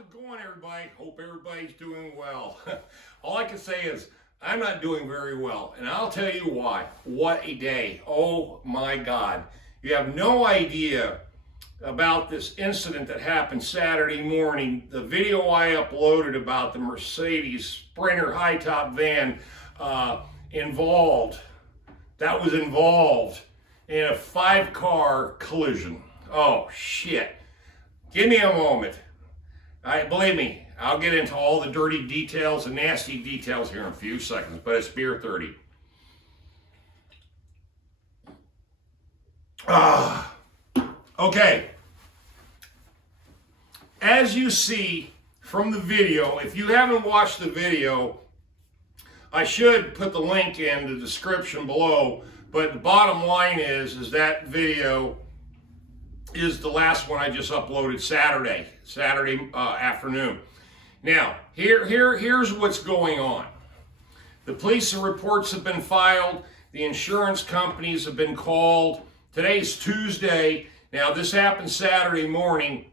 How's it going, everybody? Hope everybody's doing well. All I can say is I'm not doing very well, and I'll tell you why. What a day. Oh my God. You have no idea about this incident that happened Saturday morning. The video I uploaded about the Mercedes Sprinter high-top van involved in a 5-car collision. Oh shit. Give me a moment. Believe me, I'll get into all the dirty details and nasty details here in a few seconds, but it's beer 30. Okay. As you see from the video, if you haven't watched the video, I should put the link in the description below, but the bottom line is that video is the last one I just uploaded Saturday afternoon. Now, here's what's going on. The police reports have been filed. The insurance companies have been called. Today's Tuesday. Now, this happened Saturday morning.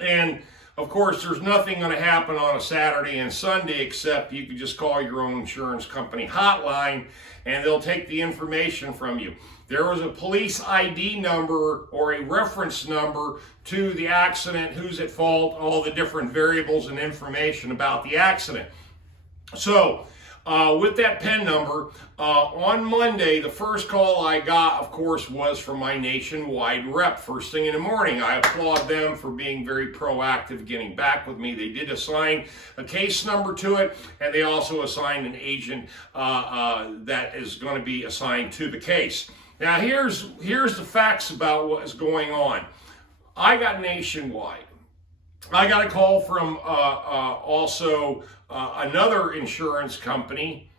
And, of course, there's nothing going to happen on a Saturday and Sunday except you can just call your own insurance company hotline and they'll take the information from you. There was a police ID number or a reference number to the accident, who's at fault, all the different variables and information about the accident. So, with that PIN number, on Monday, the first call I got, of course, was from my nationwide rep. First thing in the morning, I applaud them for being very proactive, getting back with me. They did assign a case number to it, and they also assigned an agent that is going to be assigned to the case. Now, here's the facts about what is going on. I got nationwide. I got a call from also another insurance company,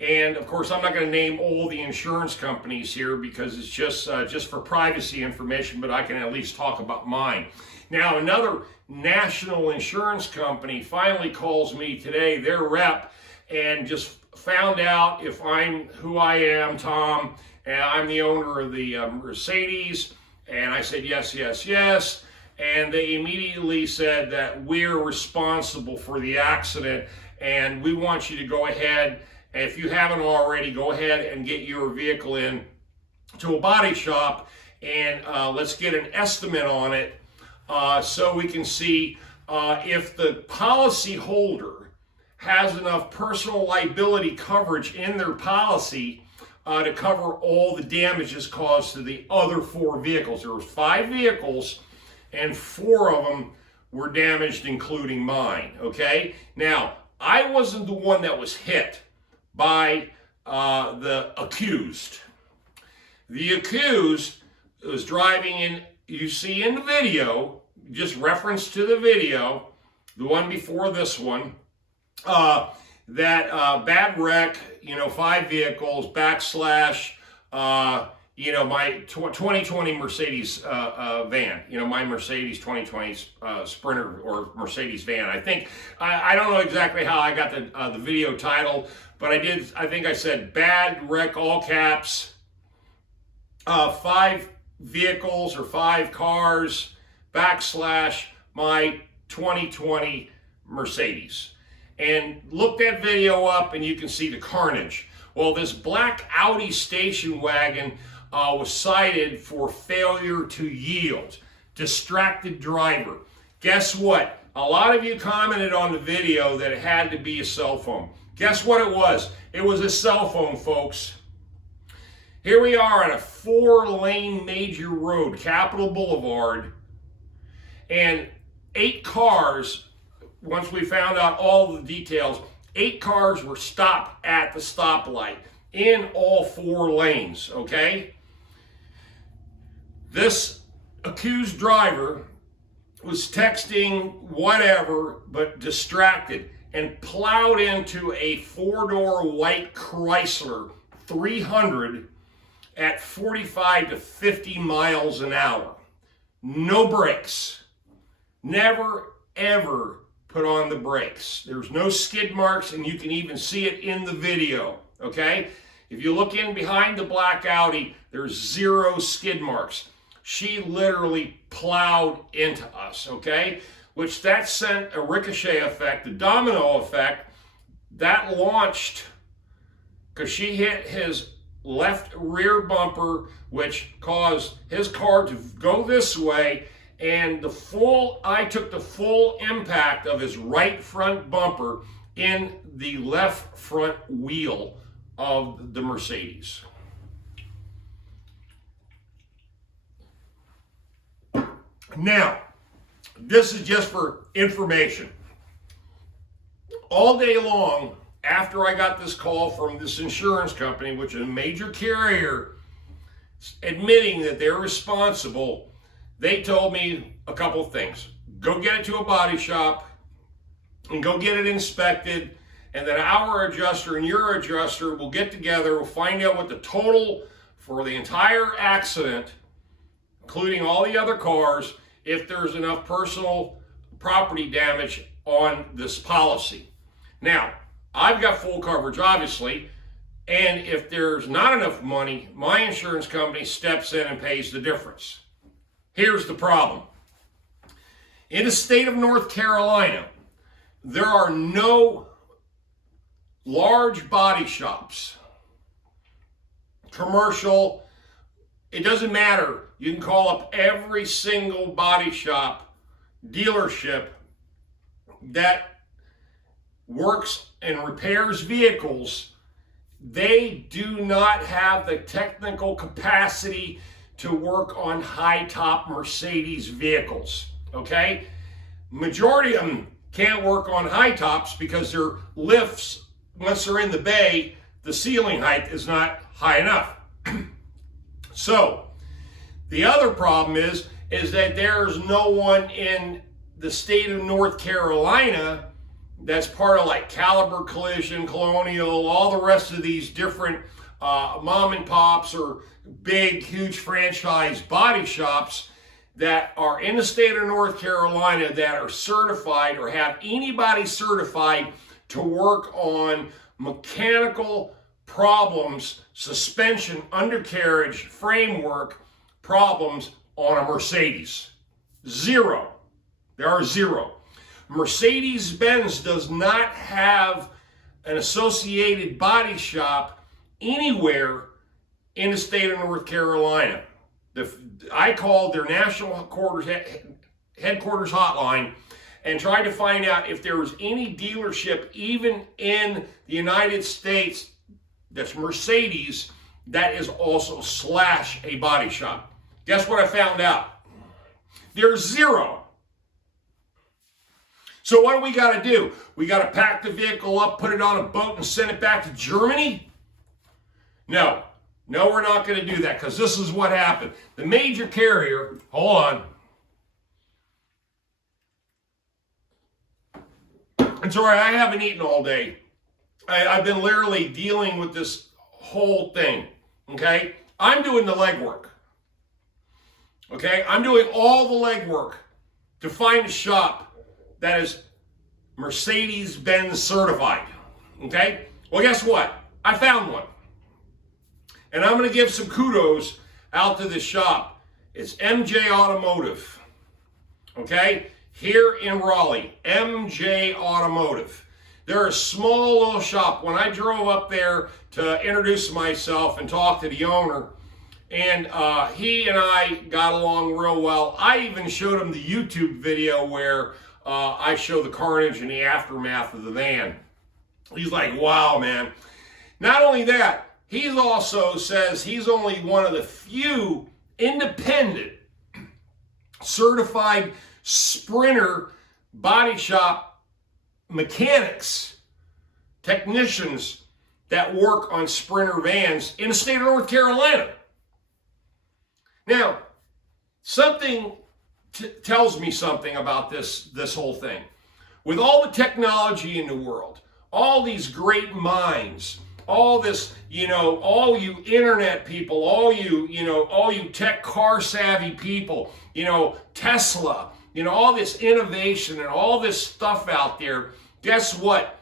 and of course I'm not going to name all the insurance companies here because it's just for privacy information, but I can at least talk about mine. Now, another national insurance company finally calls me today, their rep, and just found out if I'm who I am, Tom, and I'm the owner of the Mercedes, and I said yes, yes, yes. And they immediately said that we're responsible for the accident and we want you to go ahead, and if you haven't already, go ahead and get your vehicle in to a body shop and let's get an estimate on it so we can see if the policy holder has enough personal liability coverage in their policy to cover all the damages caused to the other 4 vehicles. There was 5 vehicles and 4 of them were damaged, including mine, okay? Now, I wasn't the one that was hit by the accused. The accused was driving in, you see in the video, just reference to the video, the one before this one, bad wreck, 5 vehicles, backslash, my 2020 Mercedes van, my Mercedes 2020 Sprinter or Mercedes van. I think, I don't know exactly how I got the video title, but I think I said bad wreck, all caps, 5 vehicles or 5 cars, backslash my 2020 Mercedes. And look that video up and you can see the carnage. Well, this black Audi station wagon was cited for failure to yield, distracted driver. Guess what? A lot of you commented on the video that it had to be a cell phone. Guess what it was? It was a cell phone, folks. Here we are on a 4-lane major road, Capitol Boulevard, and 8 cars, once we found out all the details, 8 cars were stopped at the stoplight in all 4 lanes, okay? This accused driver was texting whatever, but distracted, and plowed into a 4-door white Chrysler 300 at 45 to 50 miles an hour. No brakes. Never, ever put on the brakes. There's no skid marks, and you can even see it in the video, okay? If you look in behind the black Audi, there's 0 skid marks. She literally plowed into us, okay? which that sent a ricochet effect, a domino effect, that launched, because she hit his left rear bumper, which caused his car to go this way, and I took the full impact of his right front bumper in the left front wheel of the Mercedes. Now, this is just for information. All day long, after I got this call from this insurance company, which is a major carrier, admitting that they're responsible, they told me a couple of things. Go get it to a body shop and go get it inspected, and then our adjuster and your adjuster will get together, we'll find out what the total for the entire accident, including all the other cars, if there's enough personal property damage on this policy. Now, I've got full coverage, obviously, and if there's not enough money, my insurance company steps in and pays the difference. Here's the problem. In the state of North Carolina, there are no large body shops, commercial, it doesn't matter. You can call up every single body shop, dealership that works and repairs vehicles. They do not have the technical capacity to work on high-top Mercedes vehicles, okay? Majority of them can't work on high tops because their lifts, once they're in the bay, the ceiling height is not high enough. So, the other problem is that there's no one in the state of North Carolina that's part of like Caliber Collision, Colonial, all the rest of these different mom and pops or big, huge franchise body shops that are in the state of North Carolina that are certified or have anybody certified to work on mechanical problems, suspension, undercarriage, framework problems on a Mercedes. Zero. There are zero. Mercedes-Benz does not have an associated body shop anywhere in the state of North Carolina. I called their national headquarters hotline and tried to find out if there was any dealership even in the United States that's Mercedes that is also / a body shop. Guess what I found out? There's zero. So what do we got to do? We got to pack the vehicle up, put it on a boat, and send it back to Germany? No, we're not going to do that because this is what happened. The major carrier, hold on. I'm sorry, I haven't eaten all day. I've been literally dealing with this whole thing, okay? I'm doing the legwork, okay? I'm doing all the legwork to find a shop that is Mercedes-Benz certified, okay? Well, guess what? I found one. And I'm going to give some kudos out to this shop. It's MJ Automotive, okay? Here in Raleigh, MJ Automotive. They're a small little shop. When I drove up there to introduce myself and talk to the owner, and he and I got along real well. I even showed him the YouTube video where I show the carnage and the aftermath of the van. He's like, wow, man. Not only that, he also says he's only one of the few independent certified Sprinter body shop mechanics, technicians that work on Sprinter vans in the state of North Carolina. Now, something tells me something about this whole thing. With all the technology in the world, all these great minds, all this, all you internet people, all you tech car savvy people, Tesla, all this innovation and all this stuff out there, guess what?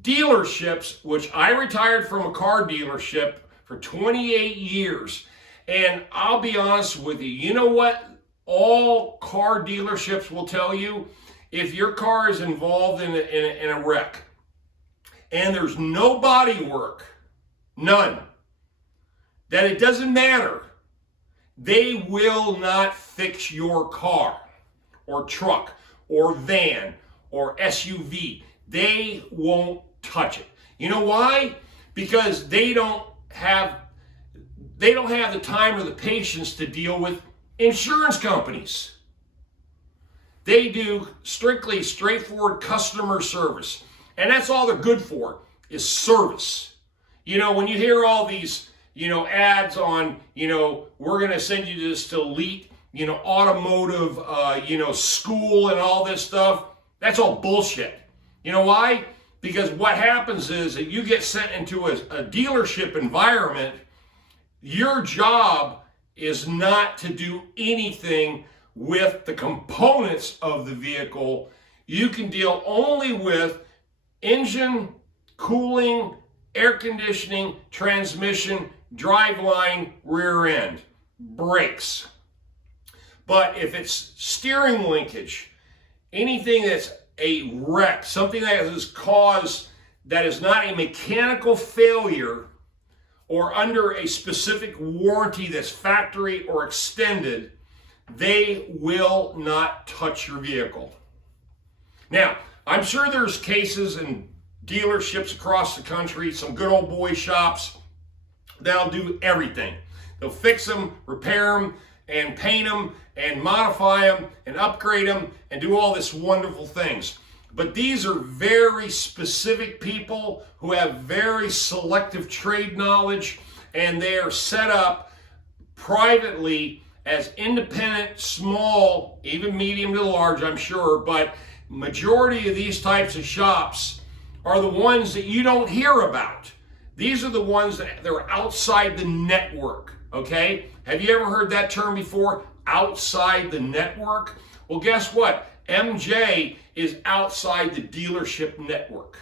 Dealerships, which I retired from a car dealership for 28 years, and I'll be honest with you, you know what all car dealerships will tell you if your car is involved in a wreck and there's no body work, none, that it doesn't matter. They will not fix your car or truck or van or SUV. They won't touch it. You know why? Because they don't have the time or the patience to deal with insurance companies. They do strictly straightforward customer service. And that's all they're good for, is service. You know, when you hear all these, ads on, we're going to send you this to elite, automotive, school and all this stuff, that's all bullshit. You know why? Because what happens is that you get sent into a dealership environment. Your job is not to do anything with the components of the vehicle. You can deal only with engine, cooling, air conditioning, transmission, driveline, rear end, brakes. But if it's steering linkage, anything that's a wreck, something that is caused, that is not a mechanical failure or under a specific warranty that's factory or extended, they will not touch your vehicle. Now, I'm sure there's cases in dealerships across the country, some good old boy shops, that'll do everything. They'll fix them, repair them, and paint them, and modify them, and upgrade them, and do all this wonderful things. But these are very specific people who have very selective trade knowledge, and they are set up privately as independent, small, even medium to large, I'm sure, but majority of these types of shops are the ones that you don't hear about. These are the ones that are outside the network, okay? Have you ever heard that term before? Outside the network? Well, guess what? MJ is outside the dealership network.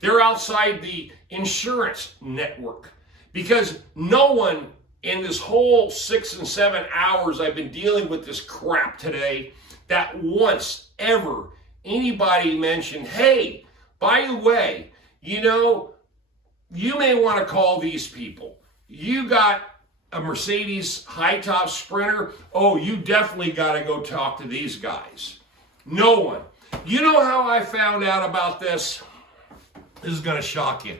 They're outside the insurance network, because no one in this whole 6 and 7 hours I've been dealing with this crap today, that once ever anybody mentioned, hey, by the way, you may want to call these people. You got a Mercedes high-top Sprinter, oh, you definitely got to go talk to these guys. No one. You know how I found out about this? This is going to shock you.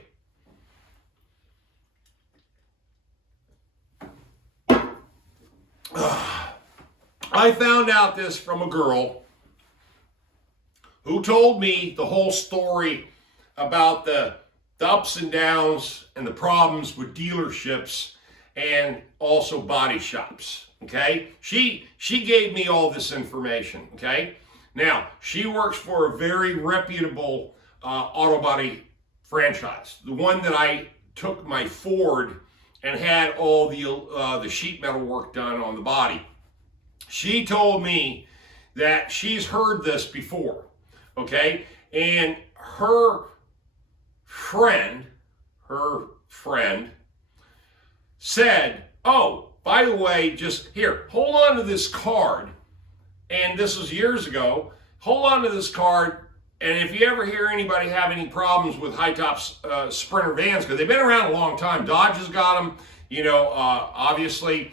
I found out this from a girl who told me the whole story about the ups and downs and the problems with dealerships and also body shops, okay? She gave me all this information, okay? Now, she works for a very reputable auto body franchise, the one that I took my Ford and had all the sheet metal work done on the body. She told me that she's heard this before, okay? And her friend said, oh, by the way, just here, hold on to this card. And this was years ago. Hold on to this card. And if you ever hear anybody have any problems with high-top Sprinter vans, because they've been around a long time, Dodge has got them, obviously,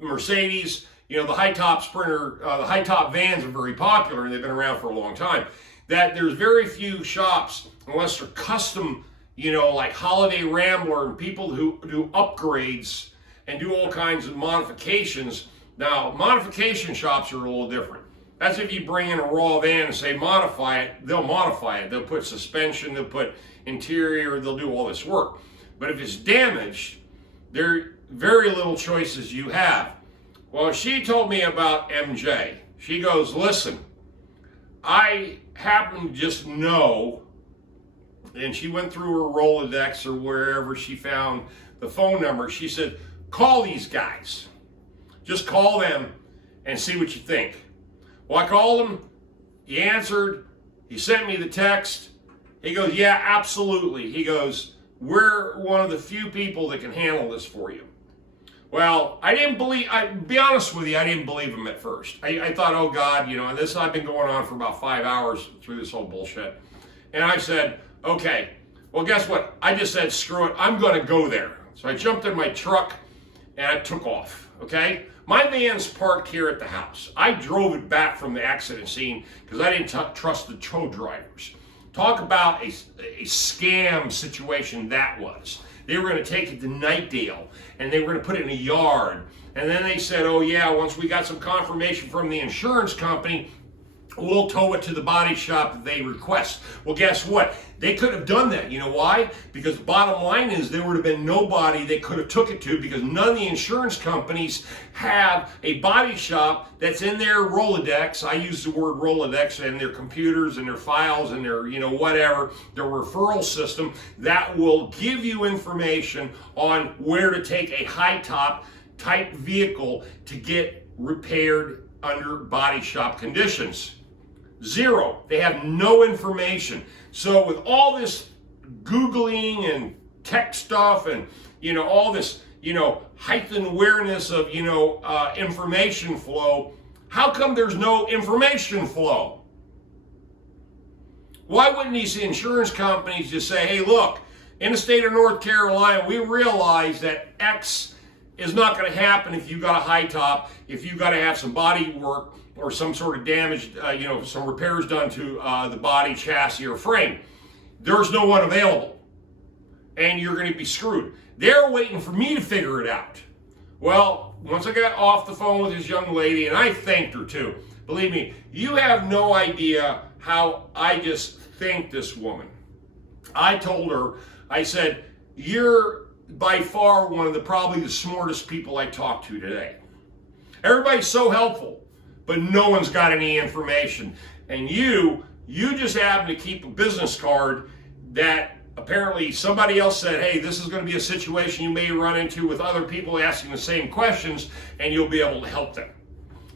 Mercedes, the high-top Sprinter, the high-top vans are very popular, and they've been around for a long time. That there's very few shops, unless they're custom, like Holiday Rambler and people who do upgrades and do all kinds of modifications. Now, modification shops are a little different. That's if you bring in a raw van and say modify it, they'll modify it. They'll put suspension, they'll put interior, they'll do all this work. But if it's damaged, there are very little choices you have. Well, she told me about MJ. She goes, listen, I happen to just know, and she went through her Rolodex or wherever she found the phone number. She said, call these guys. Just call them and see what you think. Well, I called him. He answered. He sent me the text. He goes, yeah, absolutely. He goes, we're one of the few people that can handle this for you. Well, be honest with you, I didn't believe him at first. I thought, oh God, and this, I've been going on for about 5 hours through this whole bullshit. And I said, okay, well, guess what? I just said, screw it, I'm going to go there. So I jumped in my truck and I took off, okay? My van's parked here at the house. I drove it back from the accident scene because I didn't trust the tow drivers. Talk about a scam situation that was. They were going to take it to Nightdale, and they were going to put it in a yard. And then they said, oh yeah, once we got some confirmation from the insurance company, we'll tow it to the body shop that they request. Well, guess what? They could have done that. You know why? Because the bottom line is there would have been nobody they could have took it to, because none of the insurance companies have a body shop that's in their Rolodex. I use the word Rolodex, and their computers and their files and their, whatever, their referral system that will give you information on where to take a high top type vehicle to get repaired under body shop conditions. Zero. They have no information. So with all this Googling and tech stuff and, all this, heightened awareness of, information flow, how come there's no information flow? Why wouldn't these insurance companies just say, hey, look, in the state of North Carolina, we realize that X is not going to happen if you got a high top, if you got to have some body work or some sort of damage, some repairs done to the body, chassis, or frame. There's no one available, and you're going to be screwed. They're waiting for me to figure it out. Well, once I got off the phone with this young lady, and I thanked her too. Believe me, you have no idea how I just thanked this woman. I told her, I said, you're by far one of probably the smartest people I talked to today. Everybody's so helpful, but no one's got any information. And you just happen to keep a business card that apparently somebody else said, hey, this is going to be a situation you may run into with other people asking the same questions, and you'll be able to help them.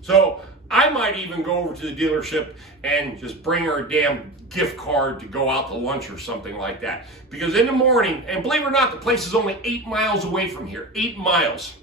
So I might even go over to the dealership and just bring her a damn gift card to go out to lunch or something like that. Because in the morning, and believe it or not, the place is only 8 miles away from here, 8 miles.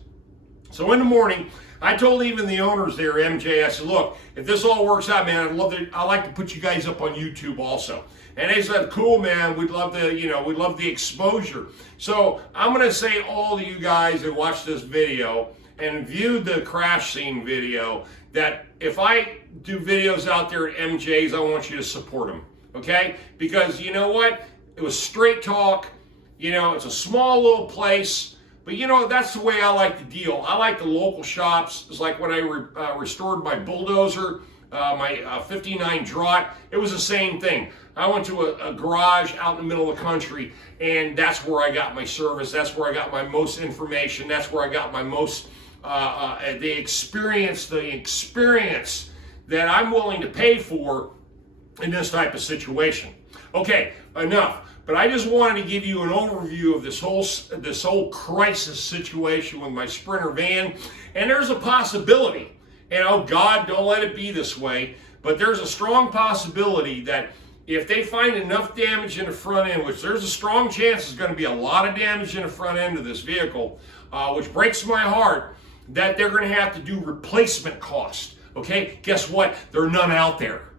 So in the morning, I told even the owners there, MJ, I said, look, if this all works out, man, I'd like to put you guys up on YouTube also. And they said, cool, man, we'd love to, we'd love the exposure. So I'm going to say to all of you guys that watch this video and viewed the crash scene video, that if I do videos out there at MJ's, I want you to support them, okay? Because you know what? It was straight talk. It's a small little place. But that's the way I like to deal. I like the local shops. It's like when I restored my bulldozer, my 59 Draught, it was the same thing. I went to a garage out in the middle of the country, and that's where I got my service. That's where I got my most information. That's where I got my most, the experience that I'm willing to pay for in this type of situation. Okay, enough. But I just wanted to give you an overview of this whole crisis situation with my Sprinter van. And there's a possibility, and oh God, don't let it be this way, but there's a strong possibility that if they find enough damage in the front end, which there's a strong chance there's going to be a lot of damage in the front end of this vehicle, which breaks my heart, that they're going to have to do replacement cost. Okay, guess what? There are none out there.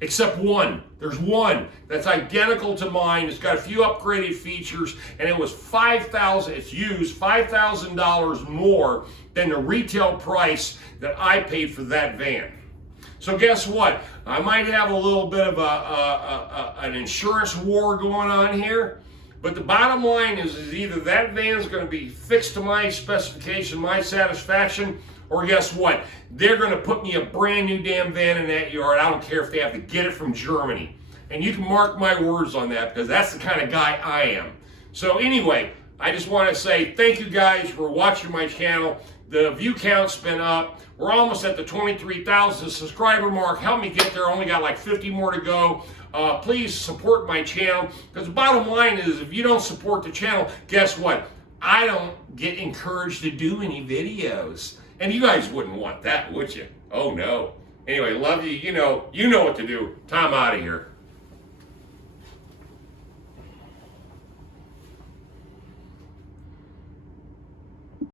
Except one. There's one that's identical to mine. It's got a few upgraded features, and it was $5,000 more than the retail price that I paid for that van. So guess what? I might have a little bit of an insurance war going on here, but the bottom line is either that van is going to be fixed to my specification, my satisfaction, or guess what? They're going to put me a brand new damn van in that yard. I don't care if they have to get it from Germany. And you can mark my words on that, because that's the kind of guy I am. So anyway, I just want to say thank you guys for watching my channel. The view count's been up. We're almost at the 23,000 subscriber mark. Help me get there. Only got like 50 more to go. Please support my channel, because the bottom line is if you don't support the channel, guess what? I don't get encouraged to do any videos. And you guys wouldn't want that, would you? Oh no. Anyway, love you. You know what to do. Tom out of here.